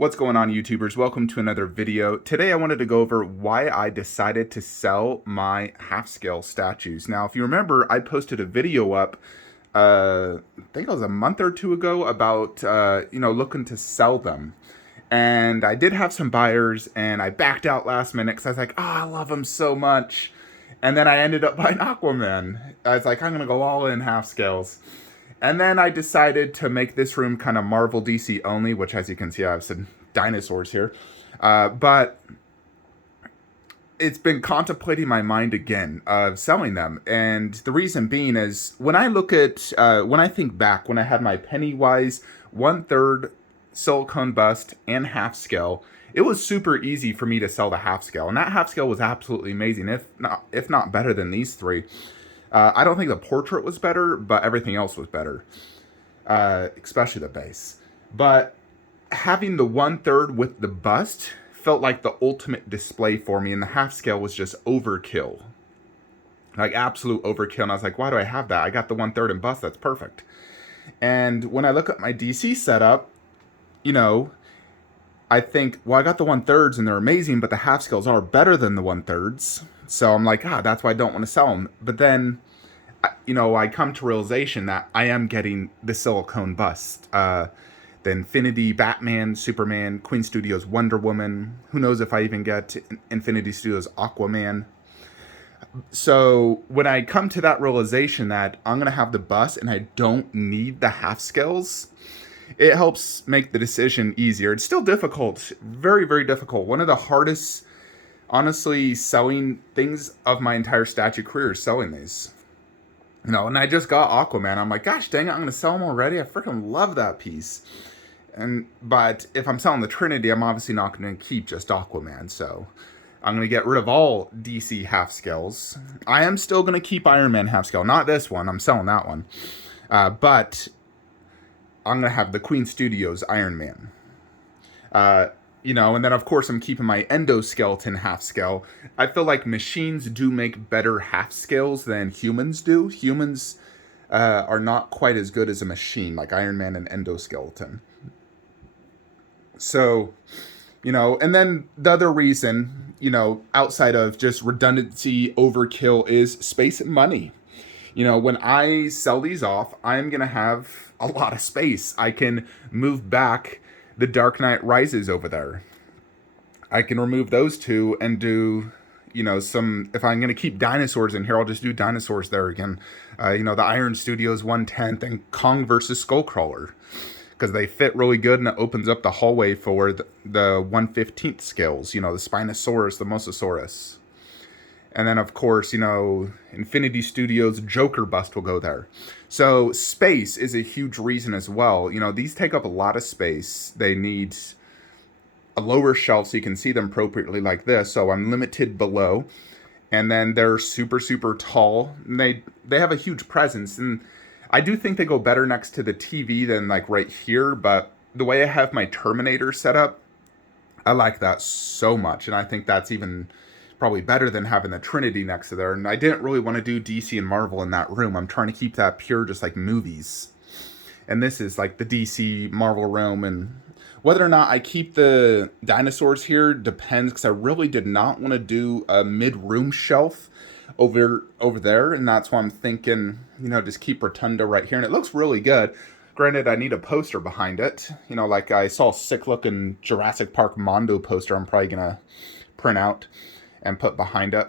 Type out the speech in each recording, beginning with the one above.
What's going on, YouTubers? Welcome to another video. Today I wanted to go over why I decided to sell my half-scale statues. Now, if you remember, I posted a video up, I think it was a month or two ago about, looking to sell them. And I did have some buyers, and I backed out last minute because I was like, oh, I love them so much. And then I ended up buying Aquaman. I was like, I'm going to go all in half-scales. And then I decided to make this room kind of Marvel DC only, which as you can see, I have some dinosaurs here. But it's been contemplating my mind again of selling them. And the reason being is when I look at, when I think back, when I had my Pennywise 1/3 silicone bust and half scale, it was super easy for me to sell the half scale. And that half scale was absolutely amazing, if not better than these three. I don't think the portrait was better, but everything else was better, especially the base. But having the 1/3 with the bust felt like the ultimate display for me, and the half scale was just overkill. Like absolute overkill. And I was like, why do I have that? I got the 1/3 and bust, that's perfect. And when I look at my DC setup, I think, well, I got the 1/3 and they're amazing, but the half scales are better than the 1/3. So I'm like, that's why I don't want to sell them. But then, I come to realization that I am getting the silicone bust. The Infinity Batman, Superman, Queen Studios Wonder Woman. Who knows if I even get Infinity Studios Aquaman. So when I come to that realization that I'm going to have the bust and I don't need the half scales, it helps make the decision easier. It's still difficult, very, very difficult. One of the hardest, honestly, selling things of my entire statue career is selling these. And I just got Aquaman. I'm like, gosh dang it, I'm going to sell them already. I freaking love that piece. But if I'm selling the Trinity, I'm obviously not going to keep just Aquaman. So I'm going to get rid of all DC half scales. I am still going to keep Iron Man half scale. Not this one. I'm selling that one. But I'm going to have the Queen Studios Iron Man. And then of course I'm keeping my endoskeleton half scale. I feel like machines do make better half scales than humans do. Humans are not quite as good as a machine, like Iron Man and endoskeleton. So, and then the other reason, outside of just redundancy, overkill, is space and money. When I sell these off, I'm going to have a lot of space. I can move back the Dark Knight Rises over there. I can remove those two and do, if I'm going to keep dinosaurs in here, I'll just do dinosaurs there again. The Iron Studios 1/10 and Kong versus Skullcrawler, because they fit really good and it opens up the hallway for the 1/15 scales, the Spinosaurus, the Mosasaurus. And then, of course, Infinity Studios Joker bust will go there. So space is a huge reason as well. These take up a lot of space. They need a lower shelf so you can see them appropriately like this. So I'm limited below. And then they're super, super tall. And they have a huge presence. And I do think they go better next to the TV than like right here. But the way I have my Terminator set up, I like that so much. And I think that's even probably better than having the Trinity next to there. And I didn't really want to do DC and Marvel in that room. I'm trying to keep that pure, just like movies. And this is like the DC Marvel room. And whether or not I keep the dinosaurs here depends, because I really did not want to do a mid-room shelf over there. And that's why I'm thinking, just keep Rotunda right here. And it looks really good. Granted, I need a poster behind it. Like I saw a sick-looking Jurassic Park Mondo poster I'm probably going to print out and put behind it.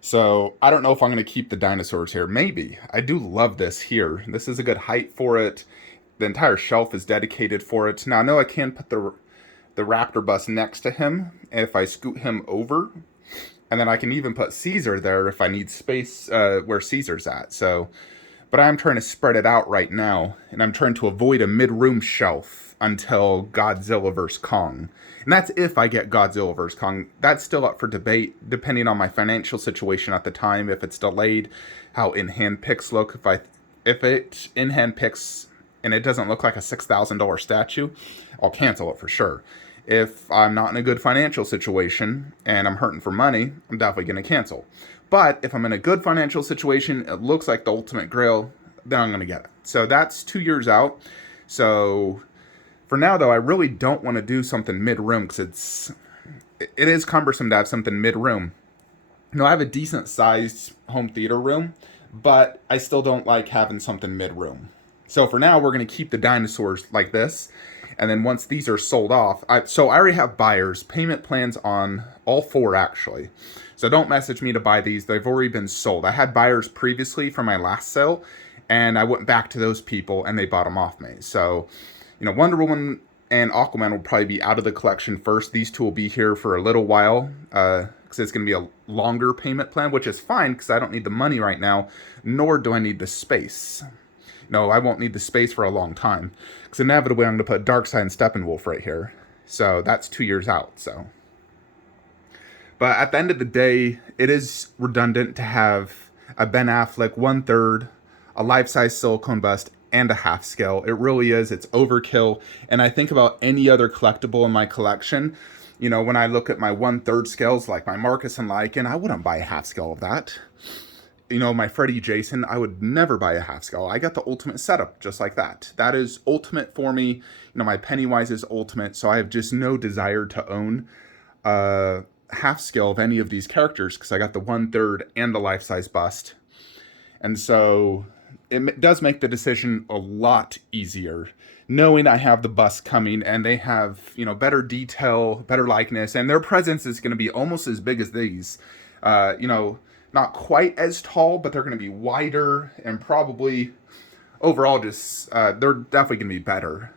So I don't know if I'm going to keep the dinosaurs here. Maybe. I do love this here. This is a good height for it. The entire shelf is dedicated for it. Now I know I can put the raptor bust next to him if I scoot him over. And then I can even put Caesar there if I need space where Caesar's at. So, but I'm trying to spread it out right now. And I'm trying to avoid a mid-room shelf until Godzilla vs. Kong. And that's if I get Godzilla vs. Kong. That's still up for debate, depending on my financial situation at the time. If it's delayed, how in-hand picks look. If it in-hand picks and it doesn't look like a $6,000 statue, I'll cancel it for sure. If I'm not in a good financial situation and I'm hurting for money, I'm definitely going to cancel. But if I'm in a good financial situation, it looks like the ultimate grail, then I'm going to get it. So that's 2 years out. So For now, though, I really don't want to do something mid-room because it is cumbersome to have something mid-room. I have a decent sized home theater room, but I still don't like having something mid-room. So for now, we're going to keep the dinosaurs like this. And then once these are sold off, so I already have buyers, payment plans on all 4 actually. So don't message me to buy these. They've already been sold. I had buyers previously from my last sale, and I went back to those people and they bought them off me. So, Wonder Woman and Aquaman will probably be out of the collection first. These 2 will be here for a little while, because it's going to be a longer payment plan, which is fine because I don't need the money right now, nor do I need the space. No, I won't need the space for a long time, because inevitably I'm going to put Darkseid and Steppenwolf right here. So that's 2 years out. But at the end of the day, it is redundant to have a Ben Affleck 1/3, a life-size silicone bust, and a half scale. It really is. It's overkill. And I think about any other collectible in my collection. When I look at my 1/3 scales, like my Marcus and Lycan, I wouldn't buy a half scale of that. My Freddy Jason, I would never buy a half scale. I got the ultimate setup just like that. That is ultimate for me. My Pennywise is ultimate, so I have just no desire to own a half scale of any of these characters because I got the 1/3 and the life-size bust. And so it does make the decision a lot easier, knowing I have the bust coming and they have, better detail, better likeness, and their presence is going to be almost as big as these. Not quite as tall, but they're going to be wider and probably overall just, they're definitely going to be better.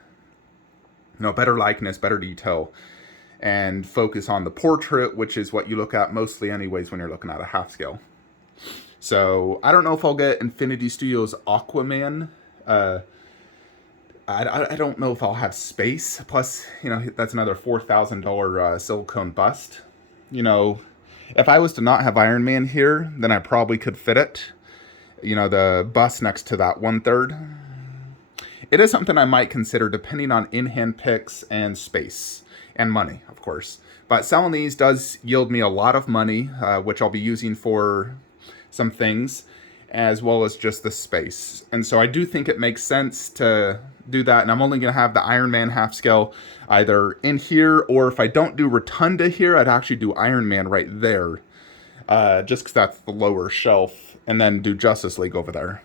Better likeness, better detail, and focus on the portrait, which is what you look at mostly anyways when you're looking at a half scale. So I don't know if I'll get Infinity Studios Aquaman. I don't know if I'll have space. Plus, that's another $4,000 silicone bust. If I was to not have Iron Man here, then I probably could fit it. The bust next to that 1/3. It is something I might consider depending on in-hand picks and space. And money, of course. But selling these does yield me a lot of money, which I'll be using for some things, as well as just the space. And so I do think it makes sense to do that. And I'm only going to have the Iron Man half scale either in here, or if I don't do Rotunda here, I'd actually do Iron Man right there. Just because that's the lower shelf. And then do Justice League over there.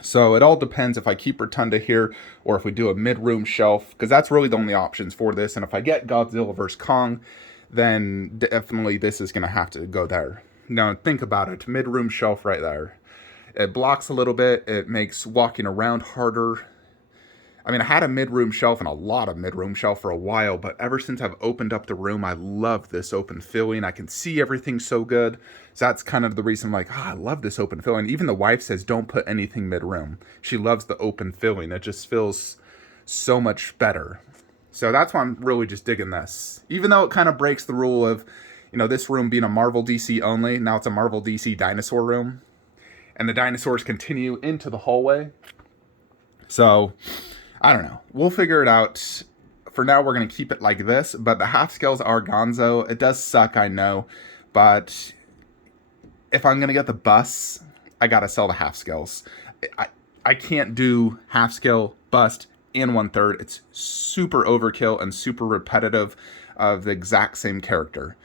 So it all depends if I keep Rotunda here or if we do a mid-room shelf, because that's really the only options for this. And if I get Godzilla vs. Kong, then definitely this is going to have to go there. Now, think about it. Mid-room shelf right there. It blocks a little bit. It makes walking around harder. I mean, I had a mid-room shelf and a lot of mid-room shelf for a while, but ever since I've opened up the room, I love this open feeling. I can see everything so good. So that's kind of the reason I'm like, I love this open feeling. Even the wife says, don't put anything mid-room. She loves the open feeling. It just feels so much better. So that's why I'm really just digging this. Even though it kind of breaks the rule of, this room being a Marvel DC only. Now it's a Marvel DC dinosaur room. And the dinosaurs continue into the hallway. So I don't know. We'll figure it out. For now, we're going to keep it like this. But the half scales are gonzo. It does suck, I know. But if I'm going to get the bus, I got to sell the half scales. I can't do half scale, bust, and 1/3. It's super overkill and super repetitive of the exact same character.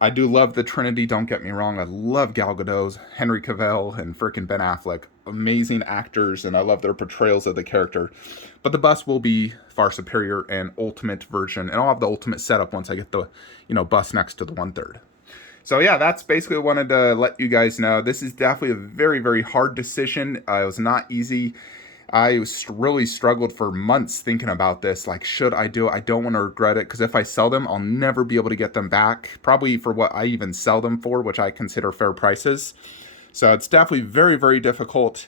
I do love the Trinity, don't get me wrong. I love Gal Gadot, Henry Cavill, and frickin' Ben Affleck. Amazing actors, and I love their portrayals of the character. But the bust will be far superior and ultimate version, and I'll have the ultimate setup once I get the, bust next to the 1/3. So yeah, that's basically what I wanted to let you guys know. This is definitely a very, very hard decision. It was not easy. I really struggled for months thinking about this. Like, should I do it? I don't want to regret it, because if I sell them, I'll never be able to get them back. Probably for what I even sell them for, which I consider fair prices. So it's definitely very, very difficult.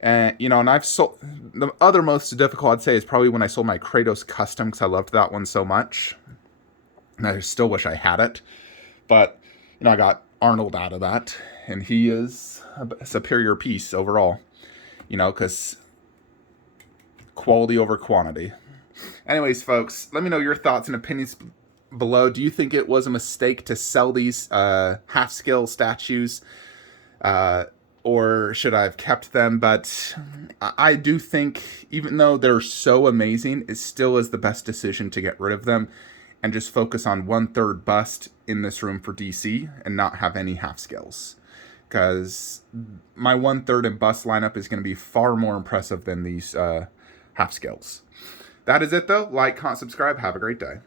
And, and I've sold... The other most difficult, I'd say, is probably when I sold my Kratos Custom, because I loved that one so much. And I still wish I had it. But, I got Arnold out of that. And he is a superior piece overall. Because... quality over quantity. Anyways, folks, let me know your thoughts and opinions below. Do you think it was a mistake to sell these half-scale statues? or should I have kept them? But I do think, even though they're so amazing, it still is the best decision to get rid of them and just focus on 1/3 bust in this room for DC and not have any half scales. Because my 1/3 and bust lineup is going to be far more impressive than these half scales. That is it, though. Like, comment, subscribe. Have a great day.